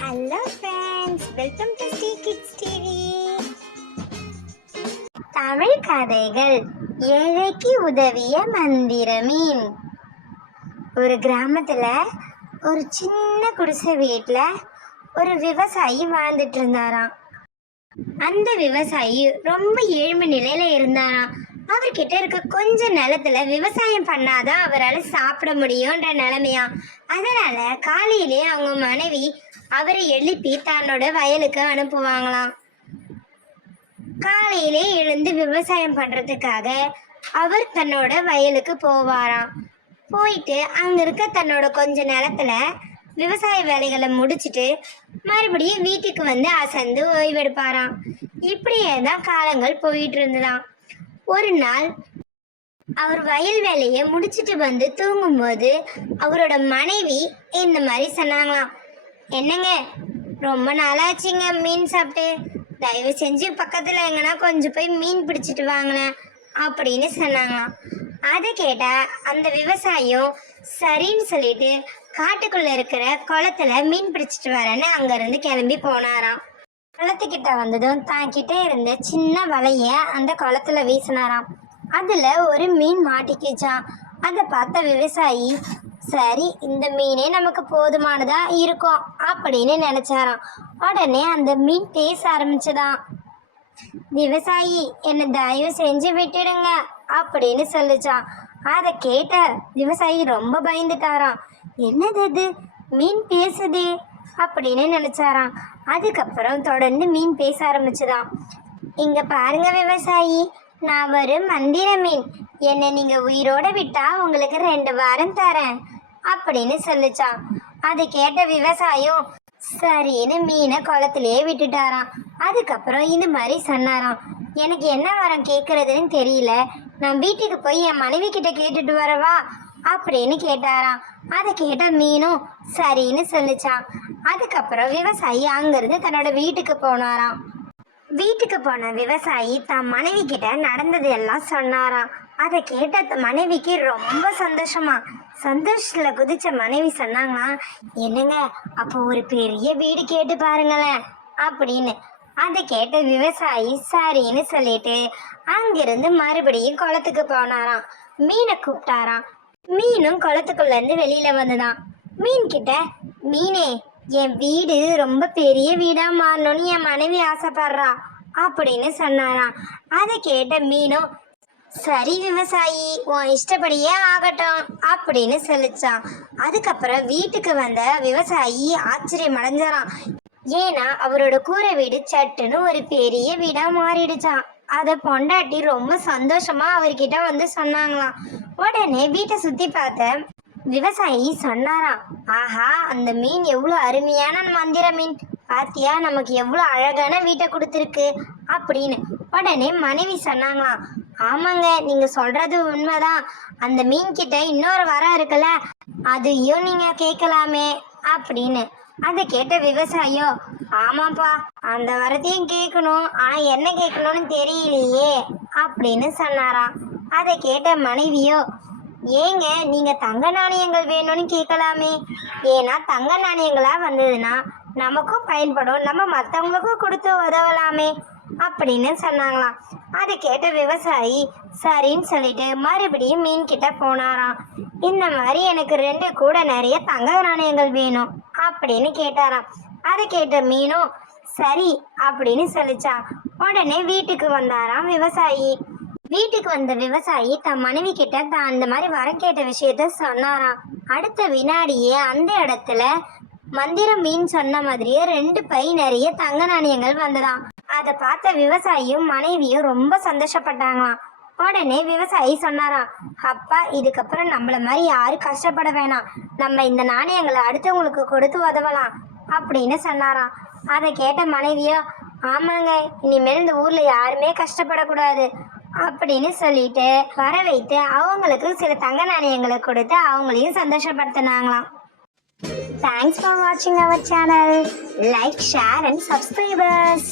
Hello friends, welcome to Sri kids TV. Tamil கதைகள். ஏழைக்கு உதவிய மந்திர மீன். ஒரு கிராமத்துல ஒரு சின்ன குடிசை வீட்டுல ஒரு விவசாயி வாழ்ந்துட்டு இருந்தாராம். அந்த விவசாயி ரொம்ப ஏழ்மை நிலையில இருந்தாராம். அவர்கிட்ட இருக்க கொஞ்ச நிலத்துல விவசாயம் பண்ணாதான் அவரால் சாப்பிட முடியும்ன்ற நிலைமையா. அதனால காலையிலே அவங்க மனைவி அவரை எழுப்பி தன்னோட வயலுக்கு அனுப்புவாங்களாம். காலையிலே எழுந்து விவசாயம் பண்றதுக்காக அவர் தன்னோட வயலுக்கு போவாராம். போயிட்டு அங்க இருக்க தன்னோட கொஞ்ச நிலத்துல விவசாய வேலைகளை முடிச்சுட்டு மறுபடியும் வீட்டுக்கு வந்து அசந்து ஓய்வெடுப்பாராம். இப்படியே தான் காலங்கள் போயிட்டு இருந்ததாம். ஒரு நாள் அவர் வயல் வேலையை முடிச்சுட்டு வந்து தூங்கும்போது அவரோட மனைவி இந்த மாதிரி சொன்னாங்களாம், என்னங்க, ரொம்ப நாளாச்சுங்க மீன் சாப்பிட்டு, தயவு செஞ்சு பக்கத்துல எங்கன்னா கொஞ்சம் போய் மீன் பிடிச்சிட்டு வாங்களேன் அப்படின்னு சொன்னாங்களாம். அதை கேட்டா அந்த விவசாயம் சரின்னு சொல்லிட்டு காட்டுக்குள்ள இருக்கிற குளத்துல மீன் பிடிச்சிட்டு வரேன்னு அங்க இருந்து கிளம்பி போனாராம். குளத்துக்கிட்ட வந்ததும் தான் கிட்ட இருந்த சின்ன வலைய அந்த குளத்துல வீசினாராம். அதுல ஒரு மீன் மாட்டிக்கிச்சான். அதை பார்த்த விவசாயி, சரி, இந்த மீனே நமக்கு போதுமானதா இருக்கும் அப்படின்னு நினைச்சாராம். உடனே அந்த மீன் பேச ஆரம்பிச்சுதான். விவசாயி, என்னை தயவு செஞ்சு விட்டுடுங்க அப்படின்னு சொல்லிச்சான். அதை கேட்ட விவசாயி ரொம்ப பயந்துட்டாராம். என்னது அது, மீன் பேசுதே அப்படின்னு நினைச்சாராம். அதுக்கப்புறம் தொடர்ந்து மீன் பேச ஆரம்பிச்சுதான். இங்க பாருங்க விவசாயி, நான் ஒரு மந்திர மீன், என்னை நீங்க உயிரோட விட்டா உங்களுக்கு 2 வாரம் தரேன் அப்படின்னு சொல்லிச்சான். அதை கேட்ட விவசாயம் சரின்னு மீனை குளத்திலேயே விட்டுட்டாராம். அதுக்கப்புறம் இது மாதிரி சொன்னாராம், எனக்கு என்ன வரம் கேட்கறதுன்னு தெரியல, நான் வீட்டுக்கு போய் என் மனைவி கிட்ட கேட்டுட்டு வரவா அப்படின்னு கேட்டாராம். அதை கேட்ட மீனும் சரின்னு சொல்லிச்சான். அதுக்கப்புறம் விவசாயி அங்கிருந்து தன்னோட வீட்டுக்கு போனாராம். வீட்டுக்கு போன விவசாயி தன் மனைவி கிட்ட நடந்தது எல்லாம் சொன்னாராம். அதை கேட்ட மனைவிக்கு ரொம்ப சந்தோஷமா. சந்தோஷத்துல குதிச்ச மனைவி சொன்னாங்களாம், என்னங்க, அப்போ ஒரு பெரிய வீடு கேட்டு பாருங்களேன் அப்படின்னு. அதை கேட்ட விவசாயி சரின்னு சொல்லிட்டு அங்கிருந்து மறுபடியும் குளத்துக்கு போனாராம். மீனை கூப்பிட்டாராம். மீனும் குளத்துக்குள்ள இருந்து வெளியில வந்துதான். மீன் கிட்ட, மீனே, என் வீடு ரொம்ப பெரிய வீடா மாறணும்னு என் மனைவி ஆசைப்படுறா அப்படின்னு சொன்னாராம். அதை கேட்ட மீனும் சரி விவசாயி, உன் இஷ்டப்படியே ஆகட்டும் அப்படின்னு சொல்லிச்சான். அதுக்கப்புறம் வீட்டுக்கு வந்த விவசாயி ஆச்சரியம் அடைஞ்சாராம். ஏன்னா அவரோட கூரை வீடு சட்டுன்னு ஒரு பெரிய வீடா மாறிடுச்சான். அதை பொண்டாட்டி ரொம்ப சந்தோஷமா அவர்கிட்ட வந்து சொன்னாங்களாம். உடனே வீட்டை சுத்தி பார்த்த விவசாயி சொன்னாராம், ஆஹா, அந்த மீன் எவ்வளோ அருமையான மந்திர மீன் பாத்தியா, நமக்கு எவ்வளோ அழகான வீட்டை கொடுத்துருக்கு அப்படின்னு. உடனே மனைவி சொன்னாங்களாம், ஆமாங்க, நீங்க சொல்றது உண்மைதான், அந்த மீன் கிட்ட இன்னொரு வரம் இருக்குல்ல, அதையும் நீங்க கேட்கலாமே அப்படின்னு. அதை கேட்ட விவசாயம், ஆமாப்பா, அந்த வரத்தையும் கேட்கணும், ஆனா என்ன கேட்கணும்னு தெரியலையே அப்படின்னு சொன்னாராம். அதை கேட்ட மனைவியோ, ஏங்க, நீங்க தங்க நாணயங்கள் வேணும்னு கேட்கலாமே, ஏன்னா தங்க நாணயங்களா வந்ததுன்னா நமக்கும் பயன்படும், நம்ம மற்றவங்களுக்கும் கொடுத்து உதவலாமே அப்படின்னு சொன்னாங்களாம். அதை கேட்ட விவசாயி சரின்னு சொல்லிட்டு மறுபடியும் மீன் கிட்ட போனாராம். இந்த மாதிரி எனக்கு 2 கூட நிறைய தங்க நாணயங்கள் வேணும் அப்படின்னு கேட்டாராம். அதை கேட்ட மீனும் சரி அப்படின்னு சொல்லிச்சான். உடனே வீட்டுக்கு வந்தாராம் விவசாயி. வீட்டுக்கு வந்த விவசாயி தன் மனைவி கிட்ட தான் அந்த மாதிரி வரம் கேட்ட விஷயத்த சொன்னாராம். அடுத்த வினாடியே அந்த இடத்துல மந்திர மீன் சொன்ன மாதிரியே 2 பை நிறைய தங்க நாணயங்கள் வந்ததாம். அதை பார்த்த விவசாயியும் மனைவியும் ரொம்ப சந்தோஷப்பட்டாங்களாம். உடனே விவசாயி சொன்னாராம், அப்பா, இதுக்கப்புறம் நம்மள மாதிரி யாரும் கஷ்டப்பட வேணாம், நம்ம இந்த நாணயங்களை அடுத்தவங்களுக்கு கொடுத்து உதவலாம் அப்படின்னு சொன்னாராம். அதை கேட்ட மனைவியோ, ஆமாங்க, இனிமேல் இந்த ஊர்ல யாருமே கஷ்டப்படக்கூடாது அப்படின்னு சொல்லிட்டு வர வைத்து அவங்களுக்கு சில தங்க நாணயங்களை கொடுத்து அவங்களையும் சந்தோஷப்படுத்தினாங்களாம். Thanks for watching our channel. Like, share and subscribe us.